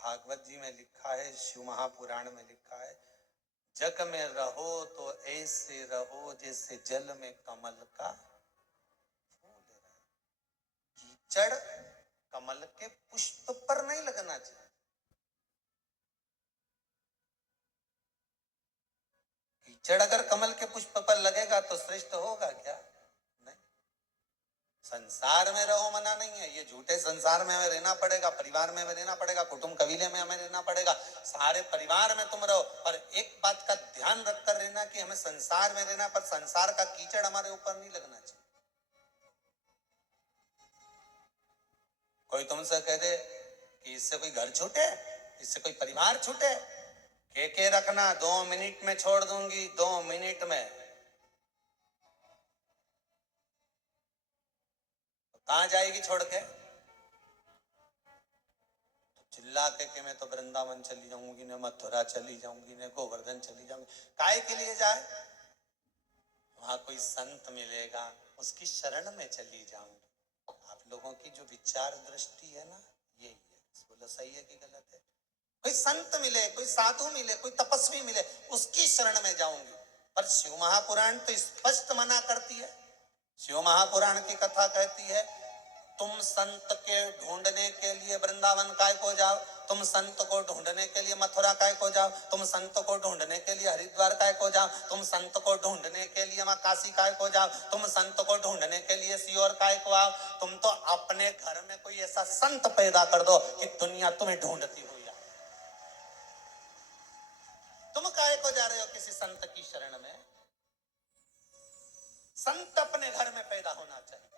भागवत जी में लिखा है, शिव महापुराण में लिखा है, जग में रहो तो ऐसे रहो जैसे जल में कमल का फूल रहे। कीचड़ कमल के पुष्प पर नहीं लगना चाहिए। कीचड़ अगर कमल के पुष्प पर लगेगा तो श्रेष्ठ होगा क्या? नहीं। संसार में रहो मना नहीं है, ये झूठे संसार में हमें रहना पड़ेगा, परिवार में हमें रहना पड़ेगा, कुटुंब कबीले में हमें रहना पड़ेगा, सारे परिवार में तुम रहो, पर एक बात का ध्यान रखकर रहना कि हमें संसार में रहना, पर संसार का कीचड़ हमारे ऊपर नहीं लगना चाहिए। कोई तुमसे कह दे कि इससे कोई घर छूटे, इससे कोई परिवार छूटे, के रखना 2 मिनट में छोड़ दूंगी, 2 मिनट में। कहां जाएगी छोड़ के? चिल्ला के मैं तो वृंदावन चली जाऊंगी, ने मथुरा चली जाऊंगी, ने गोवर्धन चली जाऊंगी। काहे के लिए जाए? वहां कोई संत मिलेगा, उसकी शरण में चली जाऊंगी। आप लोगों की जो विचार दृष्टि है ना, यही है। बोलो सही है कि गलत है? कोई संत मिले, कोई साधु मिले, कोई तपस्वी मिले, उसकी शरण में जाऊंगी। पर शिव महापुराण तो स्पष्ट मना करती है। शिव महापुराण की कथा कहती है, तुम संत के ढूंढने के लिए वृंदावन काय को जाओ, तुम संत को ढूंढने के लिए मथुरा काय को जाओ, तुम संत को ढूंढने के लिए हरिद्वार काय को जाओ, तुम संत को ढूंढने के लिए मां काशी काय को जाओ, तुम संत को ढूंढने के लिए सीहोर काय को आओ। तुम तो अपने घर में कोई ऐसा संत पैदा कर दो कि दुनिया तुम्हें ढूंढती हुई आए। तुम काय को जा रहे हो किसी संत की शरण में? संत अपने घर में पैदा होना चाहिए।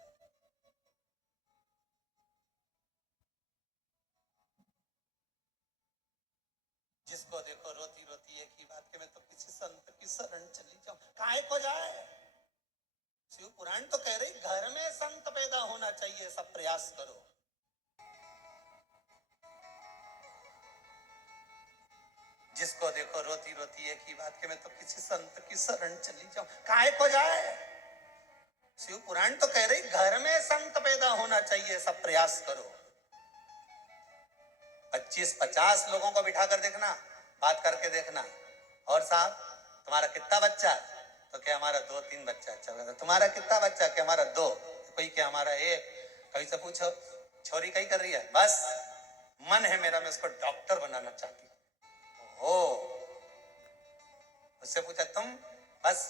जिसको देखो रोती रोती एक ही बात कि मैं तो किसी संत की शरण चली जाऊं। काहे को जाए? शिव पुराण तो कह रही घर में संत पैदा होना चाहिए, सब प्रयास करो। जिसको देखो रोती रोती एक ही बात कि मैं तो किसी संत की शरण चली जाऊं। काहे को जाए? शिव पुराण तो कह रही घर में संत पैदा होना चाहिए, सब प्रयास करो। 25-50 लोगों को बिठा कर देखना, बात करके देखना, और साहब तुम्हारा कितना बच्चा? तो क्या हमारा 2-3 बच्चा। अच्छा, तुम्हारा कितना बच्चा? क्या हमारा 2। कोई क्या हमारा 1। कहीं से पूछो छोरी कहीं कर रही है? बस मन है मेरा, मैं उसको डॉक्टर बनाना चाहती हूँ। हो उससे पूछा तुम? बस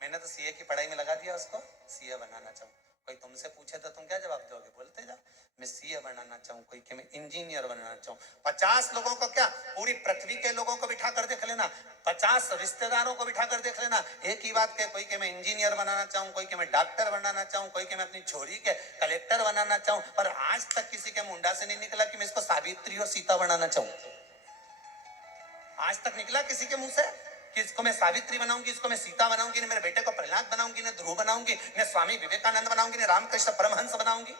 मैंने तो सीए की पढ़ाई में लगा दिया उसको, सीए बनाना चाहूँ। कोई तुमसे पूछे तो तुम क्या जवाब दोगे? बोलते जाओ मैं सीए बनाना चाहूँ, कोई कि मैं इंजीनियर बनाना चाहूँ। 50 लोगों को, क्या पूरी पृथ्वी के लोगों को बिठा कर देख लेना, 50 रिश्तेदारों को बिठा कर देख लेना, एक ही बात के, कोई कि मैं इंजीनियर बनाना चाहूँ, कोई कि मैं डॉक्टर बनाना चाहूँ, कोई कि मैं अपनी छोरी के कलेक्टर बनाना चाहूँ। पर आज तक किसी के मुंडा से नहीं निकला कि मैं इसको सावित्री और सीता बनाना चाहूँ। आज तक निकला किसी के मुंह से कि इसको मैं सावित्री बनाऊंगी, इसको मैं सीता बनाऊंगी, ने मेरे बेटे को प्रहलाद बनाऊंगी, ने ध्रुव बनाऊंगी, ने स्वामी विवेकानंद बनाऊंगी, ने रामकृष्ण परमहंस बनाऊंगी,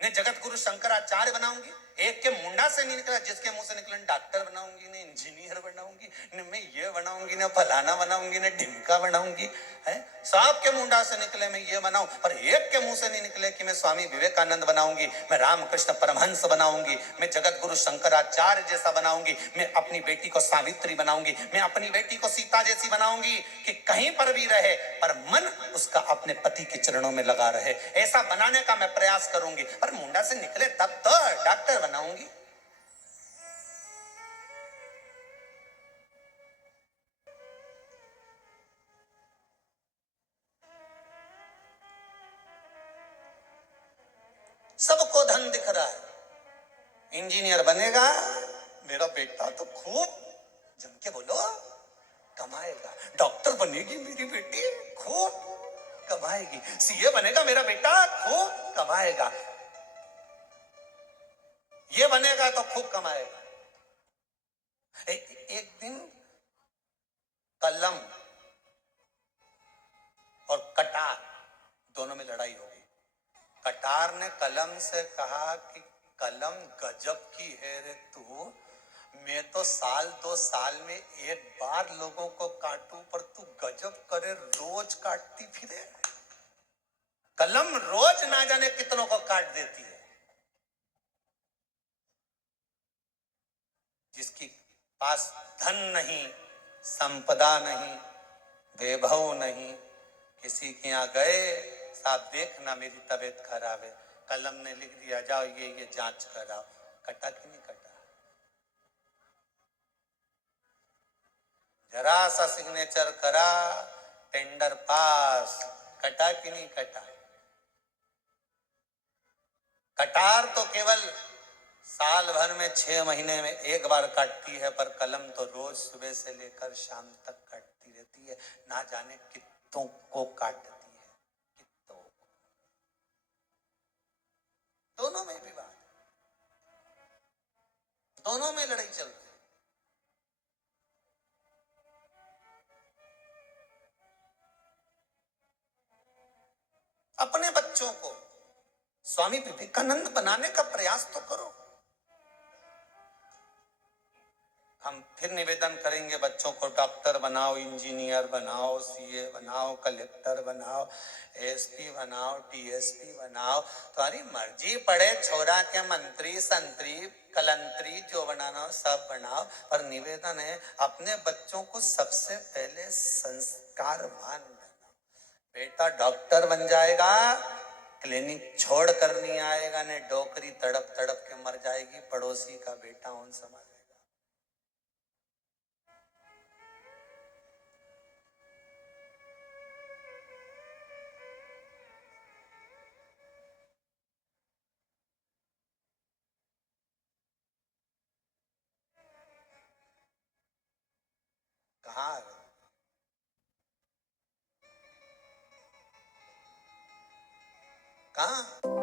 ने जगत गुरु शंकराचार्य बनाऊंगी? एक के मुंडा से नहीं निकला। जिसके मुंह से निकला डॉक्टर बनाऊंगी, ने इंजीनियर बनाऊंगी, ने मैं ये बनाऊंगी, ने फलाना बनाऊंगी, ने ढिमका बनाऊंगी, है सब के मुंडा से निकले मैं ये बनाऊं। पर एक के मुंह से नहीं निकले कि मैं स्वामी विवेकानंद बनाऊंगी, मैं रामकृष्ण परमहंस बनाऊंगी, मैं जगत गुरु शंकराचार्य जैसा बनाऊंगी, मैं अपनी बेटी को सावित्री बनाऊंगी, मैं अपनी बेटी को सीता जैसी बनाऊंगी कि कहीं पर भी रहे पर मन उसका अपने पति के चरणों में लगा रहे। ऐसा बनाने का मैं प्रयास करूंगी। पर मुंडा से निकले तब तो डॉक्टर बनाऊंगी। सबको धन दिख रहा है, इंजीनियर बनेगा मेरा बेटा तो खूब जम के बोलो कमाएगा, डॉक्टर बनेगी मेरी बेटी खूब कमाएगी, सीए बनेगा मेरा बेटा खूब कमाएगा, ये बनेगा तो खूब कमाएगा। एक दिन कलम और कटार दोनों में लड़ाई हो गई। कटार ने कलम से कहा कि कलम गजब की है रे तू, मैं तो साल 2 साल में एक बार लोगों को काटूं, पर तू गजब करे रोज काटती फिरे। कलम रोज ना जाने कितनों को काट देती है। जिसकी पास धन नहीं, संपदा नहीं, वैभव नहीं, किसी के यहाँ गए, साहब देखना मेरी तबीयत खराब है, कलम ने लिख दिया जाओ ये जांच कराओ, कटा कि नहीं कटा? जरा सा सिग्नेचर करा, टेंडर पास, कटा कि नहीं कटा? कटार तो केवल साल भर में 6 महीने में एक बार काटती है, पर कलम तो रोज सुबह से लेकर शाम तक काटती रहती है, ना जाने कितनों को काटती है, कितनों। दोनों में विवाद, दोनों में लड़ाई चल रही है। अपने बच्चों को स्वामी विवेकानंद बनाने का प्रयास तो करो। हम फिर निवेदन करेंगे, बच्चों को डॉक्टर बनाओ, इंजीनियर बनाओ, सीए बनाओ, कलेक्टर बनाओ, एसपी बनाओ, टीएसपी बनाओ, तुम्हारी मर्जी, पड़े छोरा के मंत्री संतरी कलंतरी जो बनाना हो सब बनाओ, पर निवेदन है अपने बच्चों को सबसे पहले संस्कारवान बनाओ। बेटा डॉक्टर बन जाएगा, क्लिनिक छोड़ कर नहीं आएगा, ने डोकरी तड़प तड़प के मर जाएगी, पड़ोसी का बेटा उन समझ। कहाँ कहाँ